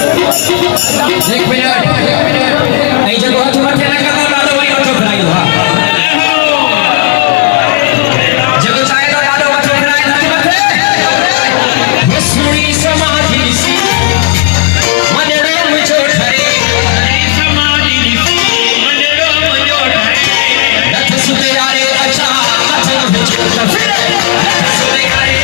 एक मिनट नहीं जगह हाथ मत लगा कर डालो वही मत खड़ाई हुआ जगह चाहे तो डालो मत खड़ाई ना मत मसूरी समाधि सी मनड़ो मुझो ठरे समाधि मनड़ो मुझो ठरे रथ सुते यारे अच्छा अच्छा मुझो फिर सुते यारे